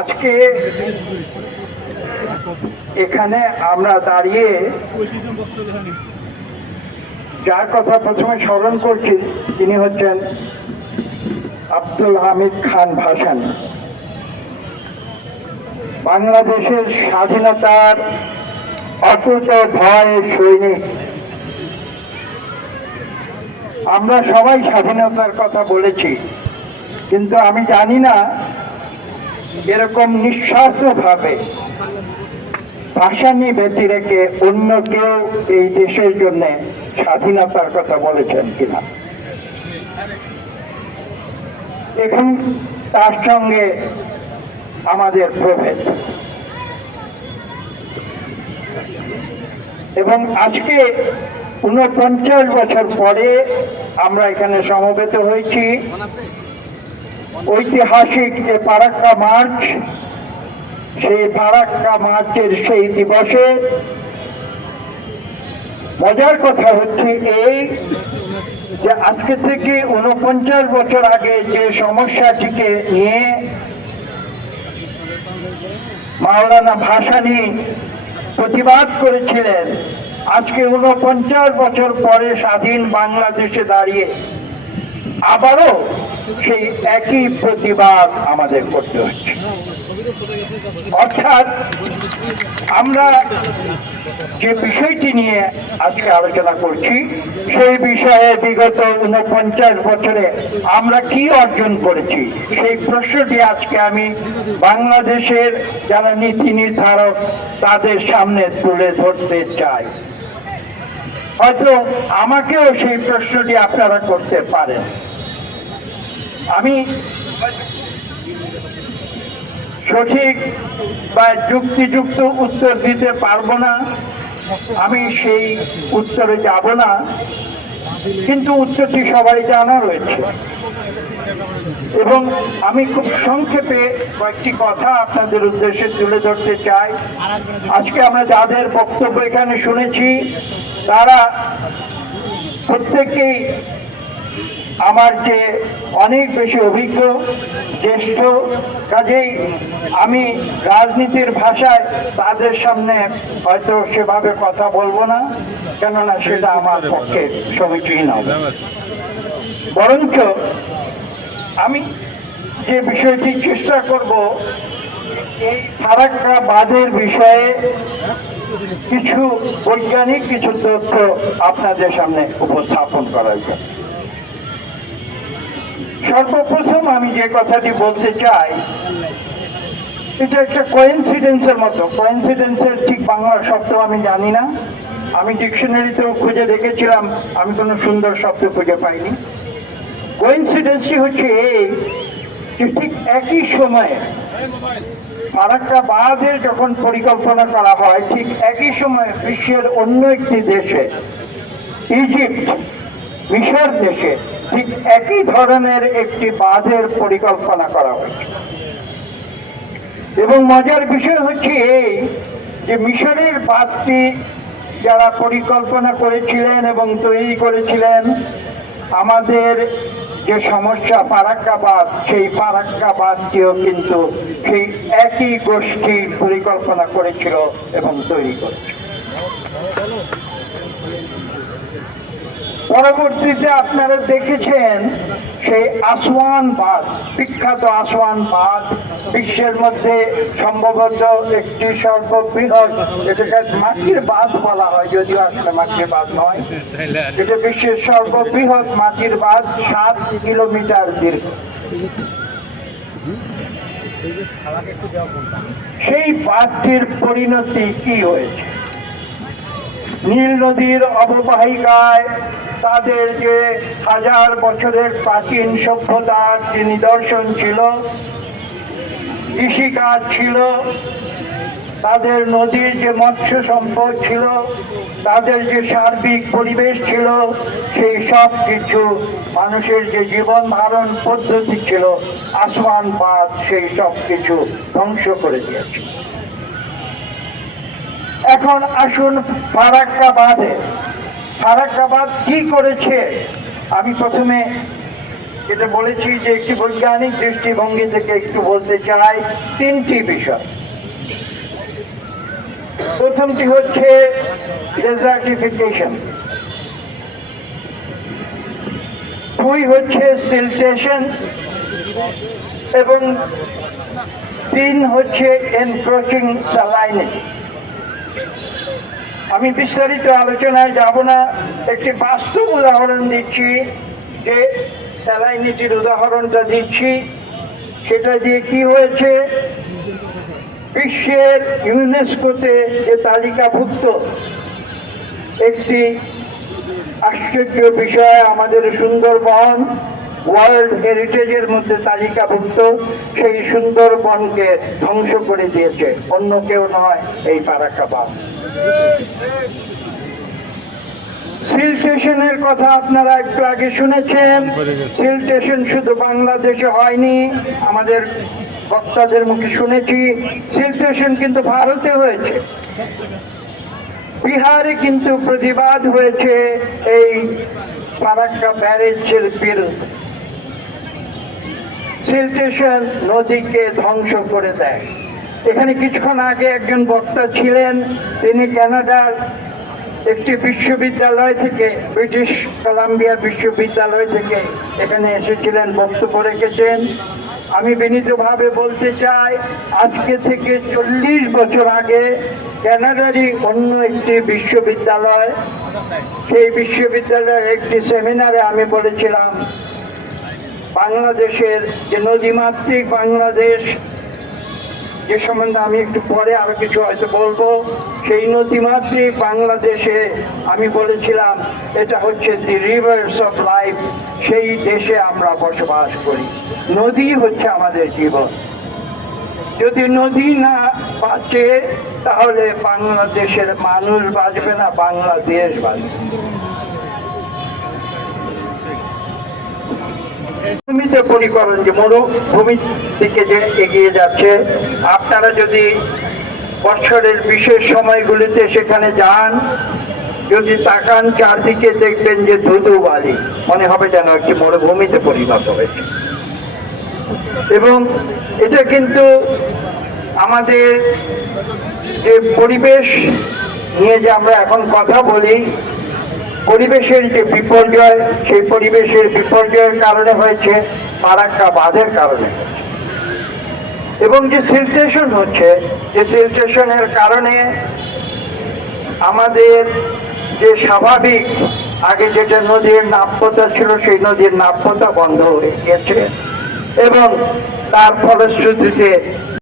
আজকে এখানে আমরা দাঁড়িয়ে যার কথা প্রথমে স্মরণ করছি, তিনি হচ্ছেন আব্দুল হামিদ খান ভাসান। বাংলাদেশের স্বাধীনতার অকুত ভয় সৈনিক। আমরা সবাই স্বাধীনতার কথা বলেছি, কিন্তু আমি জানি না এরকম নিঃস্বার্থভাবে ভাষানি ব্যতি রেখে অন্য কেউ এই দেশের জন্য স্বাধীনতার কথা বলেছেন কিনা। এখন তার সঙ্গে আমাদের প্রভেদ। এবং আজকে উনপঞ্চাশ বছর পরে আমরা এখানে সমবেত হয়েছি। ঐতিহাসিক যে পারাক্কা মার্চ, সেই ফারাক্কা মার্চের সেই দিবসে মজার কথা হচ্ছে এই যে আজকে থেকে উনপঞ্চাশ বছর আগে যে সমস্যাটিকে নিয়ে মাওলানা ভাসানী প্রতিবাদ করেছিলেন আজকে উনপঞ্চাশ বছর পরে স্বাধীন বাংলাদেশে দাঁড়িয়ে আবারও সেই একই প্রতিবাদ আমাদের করতে হচ্ছে। অর্থাৎ আমরা যে বিষয়টি নিয়ে আজকে আলোচনা করছি, সেই বিষয়ে বিগত উনপঞ্চাশ বছরে আমরা কি অর্জন করেছি, সেই প্রশ্নটি আজকে আমি বাংলাদেশের যারা নীতি নির্ধারক তাদের সামনে তুলে ধরতে চাই। হয়তো আমাকেও সেই প্রশ্নটি আপনারা করতে পারেন। আমি সঠিক বা যুক্তিযুক্ত উত্তর দিতে পারব না। আমি সেই উত্তরে যাব না। কিন্তু উত্তরটি সবাই জানা রয়েছে। এবং আমি খুব সংক্ষেপে কয়েকটি কথা আপনাদের উদ্দেশ্যে তুলে ধরতে চাই। আজকে আমরা যাদের বক্তব্য এখানে শুনেছি তারা প্রত্যেকেই আমার যে অনেক বেশি অভিজ্ঞ, জ্যেষ্ঠ। কাজেই আমি রাজনীতির ভাষায় তাদের সামনে হয়তো সেভাবে কথা বলব না, কেননা সেটা আমার পক্ষে সমীচীন হবে। বরঞ্চ আমি যে বিষয়টি চেষ্টা করব, এই ফারাক্কা বাঁধের বিষয়ে কিছু বৈজ্ঞানিক, কিছু তথ্য আপনাদের সামনে উপস্থাপন করার জন্য সর্বপ্রথম আমি যে কথাটি বলতে চাই, এটা একটা কোয়েন্সিডেন্সের মতো। কোয়েন্সিডেন্সের ঠিক বাংলা শব্দ আমি জানি না। আমি ডিকশনারিতেও খুঁজে দেখেছিলাম, আমি কোনো সুন্দর শব্দ খুঁজে পাইনি। কোয়েন্সিডেন্সটি হচ্ছে এই ঠিক একই সময়ে ফারাক্কা বাঁধের যখন পরিকল্পনা করা হয়, ঠিক একই সময়ে বিশ্বের অন্য একটি দেশে, ইজিপ্ট, মিশর দেশে, ঠিক একই ধরনের একটি বাঁধের পরিকল্পনা করা হয়েছে। এবং মজার বিষয় হচ্ছে এই যে মিশরের বাঁধটি যারা পরিকল্পনা করেছিলেন এবং তৈরি করেছিলেন, আমাদের যে সমস্যা ফারাক্কাবাদ সেই ফারাক্কাবাদটিও কিন্তু সেই একই গোষ্ঠী পরিকল্পনা করেছিল এবং তৈরি করেছিল। পরবর্তীতে আপনারা দেখেছেন, সেই আসওয়ান বাঁধ, বিখ্যাত আসওয়ান বাঁধ, বিশ্বের মধ্যে সম্ভবত একটি সর্ববৃহৎ, এটাকে মাটির বাঁধ বলা হয়, যদিও আসলে মাটির বাঁধ নয়। এটা বিশ্বের সর্ববৃহৎ মাটির বাঁধ, সাত কিলোমিটার দীর্ঘ। সেই বাঁধটির পরিণতি কি হয়েছে? নীল নদীর অববাহিকায় তাদের যে হাজার বছরের প্রাচীন সভ্যতার যে নিদর্শন ছিল, কৃষিকাজ ছিল, তাদের নদীর যে মৎস্য সম্পদ ছিল, তাদের যে সার্বিক পরিবেশ ছিল, সেই সব কিছু মানুষের যে জীবন ধারণ পদ্ধতি ছিল, আসমান পাত, সেই সব কিছু ধ্বংস করে দিয়েছে। এখন আসুন ফারাক্কা বাঁধে ফারাক্কাবাদ কি করেছে? আমি প্রথমে যেটা বলেছি যে একটি বৈজ্ঞানিক দৃষ্টিভঙ্গি থেকে একটু বলতে চাই তিনটি বিষয়। প্রথমটি হচ্ছে ডেজার্টিফিকেশন দুই হচ্ছে সিলটেশন এবং তিন হচ্ছে এনক্রোচিং স্যালাইনিটি আমি বিস্তারিত আলোচনায় যাব না। একটি বাস্তব উদাহরণ দিচ্ছি, যে স্যালাইনিটির উদাহরণটা দিচ্ছি। সেটা দিয়ে কি হয়েছে? বিশ্বের ইউনেস্কোতে যে তালিকাভুক্ত একটি আশ্চর্য বিষয়, আমাদের সুন্দরবন ওয়ার্ল্ড হেরিটেজের মধ্যে তালিকাভুক্ত সেই সুন্দরবনকে ধ্বংস করে দিয়েছে। অন্য কেউ নয় এই ফারাক্কাবাদ। সিল স্টেশনের কথা আপনারা একটু আগে শুনেছেন। সিল স্টেশন শুধু বাংলাদেশে হয়নি, আমাদের বক্তাদের মুখে শুনেছি, সিল স্টেশন কিন্তু ভারতে হয়েছে। বিহারে কিন্তু প্রতিবাদ হয়েছে এই ফারাক্কা ব্যারেজের বিরুদ্ধে। সিল স্টেশন নদীকে ধ্বংস করে দেয়। এখানে কিছুক্ষণ আগে একজন বক্তা ছিলেন, তিনি কানাডার একটি বিশ্ববিদ্যালয় থেকে, ব্রিটিশ কলাম্বিয়া বিশ্ববিদ্যালয় থেকে এখানে এসেছিলেন, বক্তব্য রেখেছেন। আমি বিনীতভাবে বলতে চাই, আজকে থেকে চল্লিশ বছর আগে কানাডারই অন্য একটি বিশ্ববিদ্যালয়, সেই বিশ্ববিদ্যালয়ের একটি সেমিনারে আমি বলেছিলাম বাংলাদেশের যে নদীমাতৃক বাংলাদেশ, যে সম্বন্ধে আমি একটু পরে আরও কিছু হয়তো বলব, সেই নদীমাতৃক বাংলাদেশে আমি বলেছিলাম, এটা হচ্ছে দি রিভার্স অফ লাইফ সেই দেশে আমরা বসবাস করি। নদী হচ্ছে আমাদের জীবন। যদি নদী না বাঁচে, তাহলে বাংলাদেশের মানুষ বাঁচবে না, বাংলাদেশ বাঁচবে। ভূমিতে পরিকরণ যে মরুভূমির দিকে যে এগিয়ে যাচ্ছে, আপনারা যদি বছরের বিশেষ সময়গুলিতে সেখানে যান, যদি তাকান চারদিকে দেখবেন যে ধুধু বালি, মনে হবে যেন একটি মরুভূমিতে পরিণত হয়েছে। এবং এটা কিন্তু আমাদের যে পরিবেশ নিয়ে যে আমরা এখন কথা বলি পরিবেশের যে বিপর্যয়, সেই পরিবেশের বিপর্যয়ের কারণে হয়েছে ফারাক্কা বাঁধের কারণে। এবং যে সিলটেশন হচ্ছে, যে সিলটেশনের কারণে আমাদের যে স্বাভাবিক, আগে যেটা নদীর নাপ্যতা ছিল, সেই নদীর নাপ্যতা বন্ধ হয়ে গেছে এবং তার ফলশ্রুতিতে